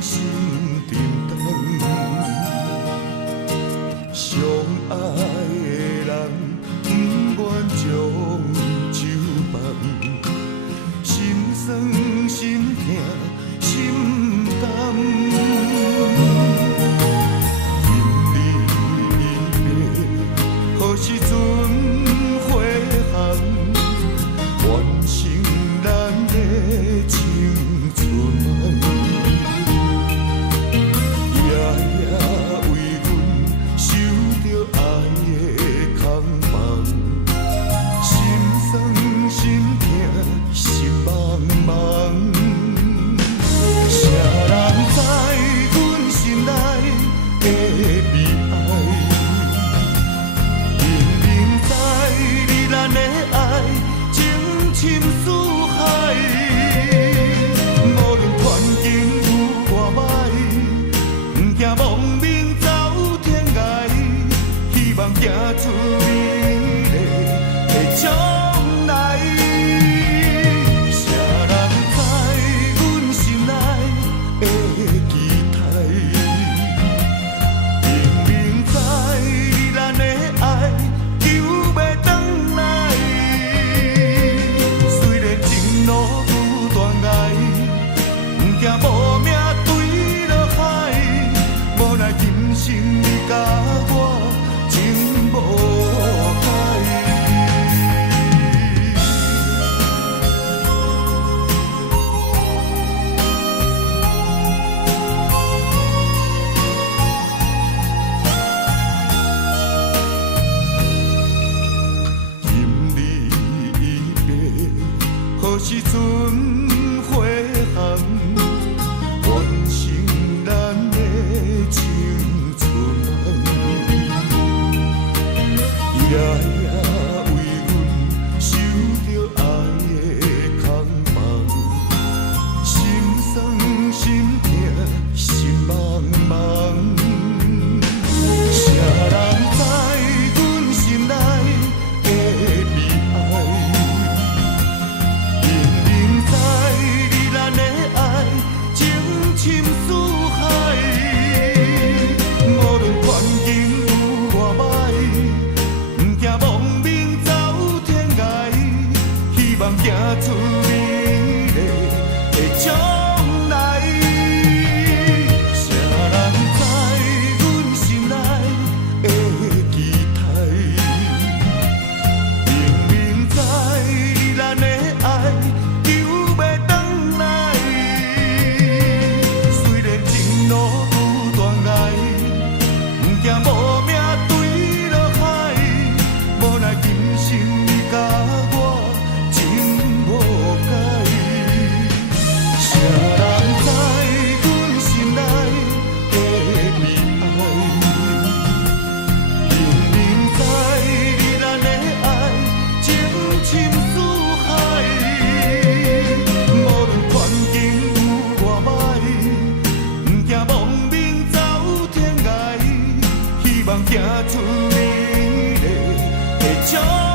心沉重。相爱的人，不愿将手放，心酸心痛心甘。因你离别，何时阵回航？完成咱的青春梦。夜夜为阮受着爱的空梦，心酸心痛心茫茫。谁人知阮心内的悲哀？明明知你咱的爱情深似海，无论环境有偌歹，不惊亡命走天涯，希望行出美丽的将来。谁人知阮心内的期待？明明知你咱的爱求袂回来，虽然情路有断崖，不惊无命坠落海，无奈今生你甲我情无解。因你离别，何时阵回航？完成咱的青春梦。夜夜为阮受着爱的空梦，心酸心痛心茫茫。谁人知阮心内的悲哀？明明知你咱的爱情深似海，无论环境有偌歹，不惊亡命走天涯，希望行出美丽的将来。谁人知阮心内的期待？明明知你咱的爱求袂回来，虽然情路有断崖，不惊无命坠落海，无奈今生你甲我情无解。谁人知阮心内的悲哀？明明知你咱的爱情深似海，无论环境有偌歹，不惊亡命走天涯，希望行出美丽的将来。